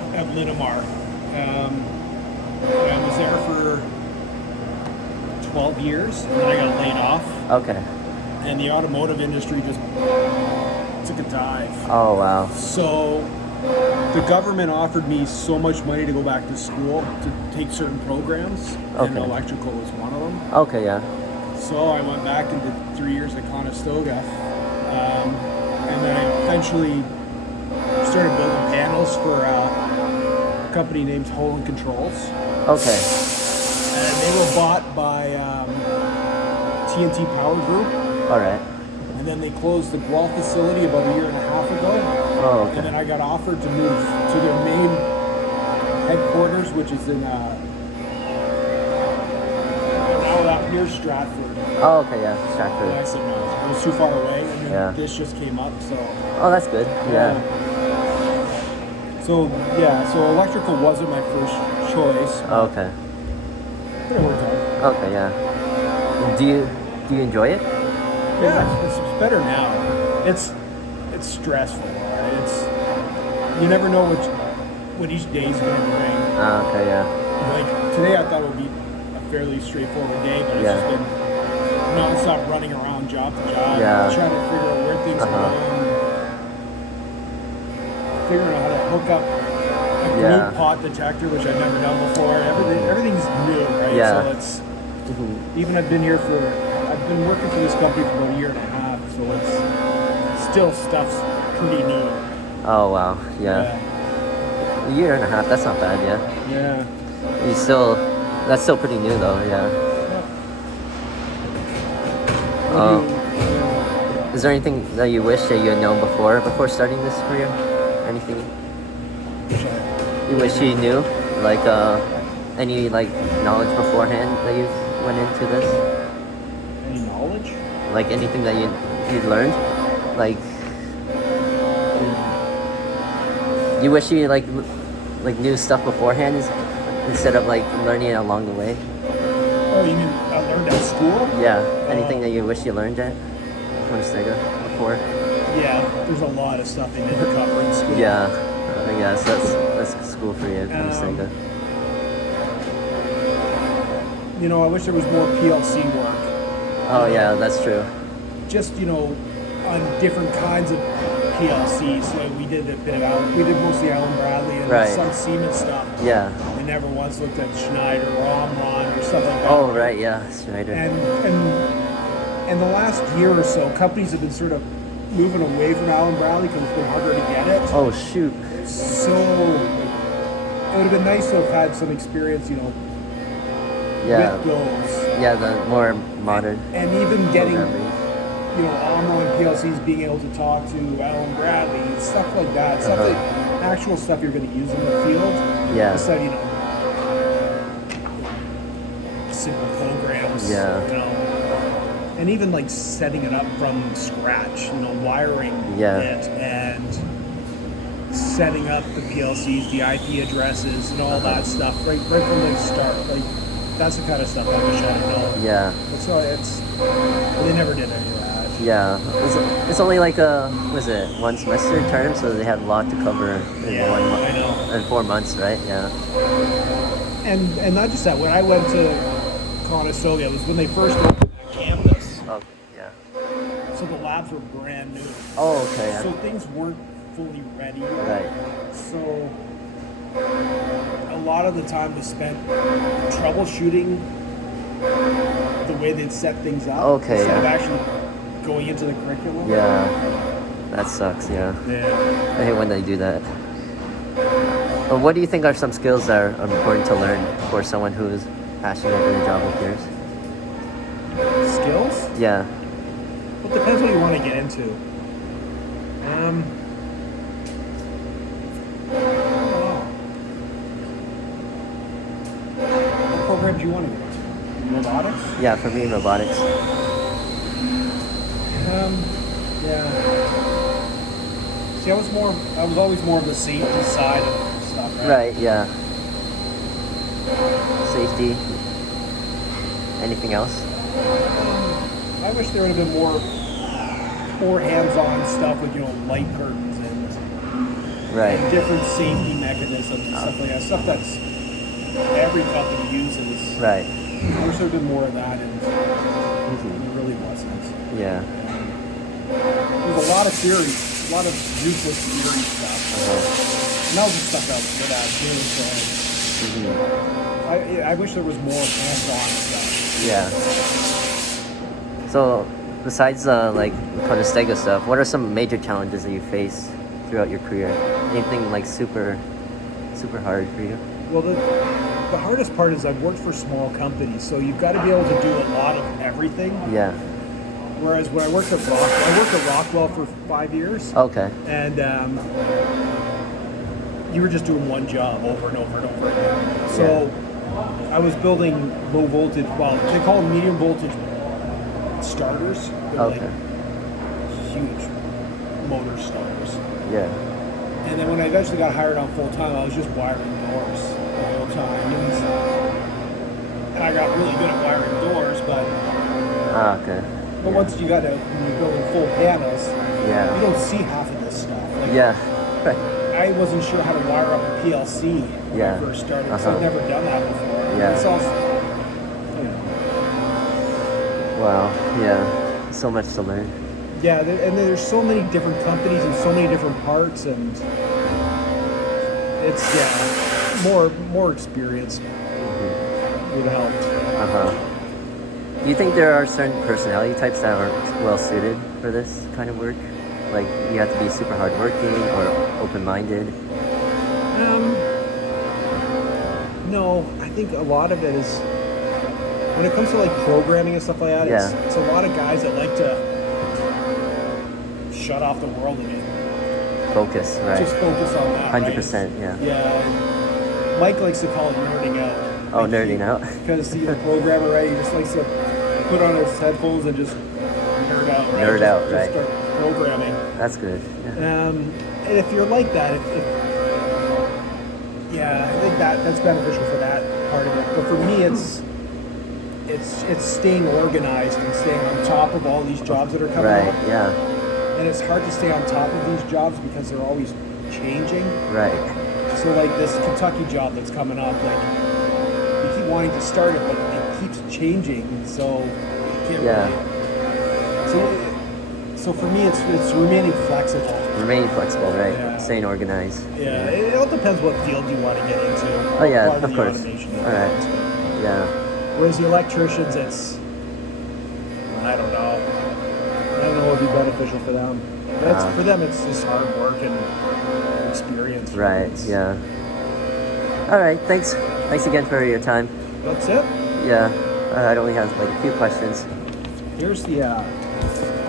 at Linamar. I was there for 12 years, and then I got laid off. Okay. And the automotive industry just took a dive. Oh, wow. So the government offered me so much money to go back to school to take certain programs, and Okay. electrical was one of them. Okay, yeah. So I went back and did 3 years at Conestoga, and then I eventually started building panels for a company named Holland Controls, Okay. and they were bought by TNT Power Group, All right. and then they closed the Guelph facility about a year and a half ago. Oh, And then okay. I got offered to move to their main headquarters, which is in now out near Stratford. Oh, okay, yeah. And I Stratford. said no, it was too far away, and then Yeah. this just came up. So Oh, that's good. Yeah. So electrical wasn't my first choice, Okay. but it worked out. Okay, yeah. Do you enjoy it? Yeah, it's better now. It's stressful. Right? You never know what each day's going to bring. Okay, yeah. Like today, I thought it would be a fairly straightforward day, but it's Yeah. just been non-stop running around job to job, Yeah. trying to figure out where things are going, figuring out how to hook up a glue Yeah. pot detector, which I've never done before. Everything's new, right? Yeah. So it's even I've been working for this company for about a year and a half, so it's still stuff's pretty new. Oh, wow. Yeah. A year and a half, that's not bad, yeah. Yeah. That's still pretty new though, yeah. What do Is there anything that you wish that you had known before starting this career? Anything you wish you knew? Like, any, like, knowledge beforehand that you went into this? Any knowledge? Like, anything that you learned? Like, you wish you, like knew stuff beforehand instead of, like, learning it along the way? Oh, you mean I learned at school? Yeah. Anything that you wish you learned at Conestoga before? Yeah, there's a lot of stuff they didn't cover in school. Yeah. I guess that's school for you, Conestoga. You know, I wish there was more PLC work. Oh yeah, that's true. Just, on different kinds of PLCs. So we did a bit of we did mostly Allen Bradley and Right. some Siemens stuff. Yeah. We never once looked at Schneider or Omron or stuff like that. Oh right, yeah, Schneider. And the last year or so, companies have been sort of moving away from Allen Bradley because it's been harder to get it. Oh shoot. So it would have been nice to have had some experience, Yeah. with those. Yeah, the more modern. And even getting, programming. Omron PLCs being able to talk to Allen Bradley, stuff like that. Stuff like actual stuff you're going to use in the field. Yeah. Instead of, simple programs. Yeah. And even like setting it up from scratch, wiring Yeah. it and setting up the PLCs, the IP addresses, and all that stuff right from the start. Like that's the kind of stuff I wish I had known. Yeah. So they never did any of that. Yeah. It's only like one semester term, so they had a lot to cover in Yeah, one I month. know. In 4 months, right? Yeah. And not just that. When I went to Conestoga, it was when they first opened that campus. Oh yeah. So the labs were brand new. Oh okay, yeah. So things weren't fully ready yet. Right. So a lot of the time was spent troubleshooting the way they'd set things up. Okay, Instead of yeah. actually going into the curriculum. Yeah. That sucks, yeah. Yeah. I hate when they do that. But what do you think are some skills that are important to learn for someone who is passionate in a job like yours? Skills? Yeah. Well, it depends what you want to get into. I don't know. What program do you want to get into? Robotics? Yeah, for me, robotics. Yeah. See, I was always more of the safety side of stuff. Right, yeah. Safety. Anything else? I wish there would have been more hands-on stuff with light curtains and Right. and different safety mechanisms and stuff like that. Stuff that's every company uses. Right. I wish there had been more of that, and there really wasn't. Yeah. There's a lot of theory, a lot of useless theory stuff. And that was the stuff I was good at too. So I wish there was more hands-on stuff. Yeah. So, besides like Conestoga stuff, what are some major challenges that you face throughout your career? Anything like super hard for you? Well, the hardest part is I've worked for small companies, so you've got to be able to do a lot of everything. Yeah. Whereas when I worked at Rockwell for 5 years, Okay. and you were just doing one job over and over and over again. So I was building low voltage, well, they call them medium voltage starters. They're Okay. like huge motor starters. Yeah. And then when I eventually got hired on full time, I was just wiring doors the whole time. And I got really good at wiring doors, but Okay. Yeah. once when you're building full panels, you Yeah. don't see half of this stuff. Like, Yeah. Right. I wasn't sure how to wire up a PLC when Yeah. I first started, because Uh-huh. I've never done that before. Yeah. It's also, you know, Wow. Yeah. So much to learn. yeah, and there's so many different companies and so many different parts, and it's more experience would help. Do you think there are certain personality types that are well suited for this kind of work? Like you have to be super hardworking or open-minded? No, I think a lot of it is when it comes to like programming and stuff like that. Yeah. It's a lot of guys that like to shut off the world and Focus, right? just focus on that. 100%, yeah. Yeah. Mike likes to call it nerding out. Oh, nerding out. Because he's a programmer, right? He just likes to put on his headphones and just nerd out. Right? Nerd out, just right. Start programming. That's good. Yeah. And if you're like that, yeah, I think that's beneficial for that part of it. But for me, it's staying organized and staying on top of all these jobs that are coming Right, up. yeah. And it's hard to stay on top of these jobs because they're always changing. Right. So like this Kentucky job that's coming up, like you keep wanting to start it, but it keeps changing, so you can't Yeah. really. So for me, it's remaining flexible. Remaining flexible, right? Yeah. Staying organized. Yeah, it all depends what field you want to get into. Oh yeah, Part of the course. automation All right. Yeah. Whereas the electricians, I don't know what would be beneficial for them. But for them, it's just hard work and experience. Right. Yeah. All right. Thanks. Thanks again for your time. That's it. Yeah. I only have like a few questions. Here's the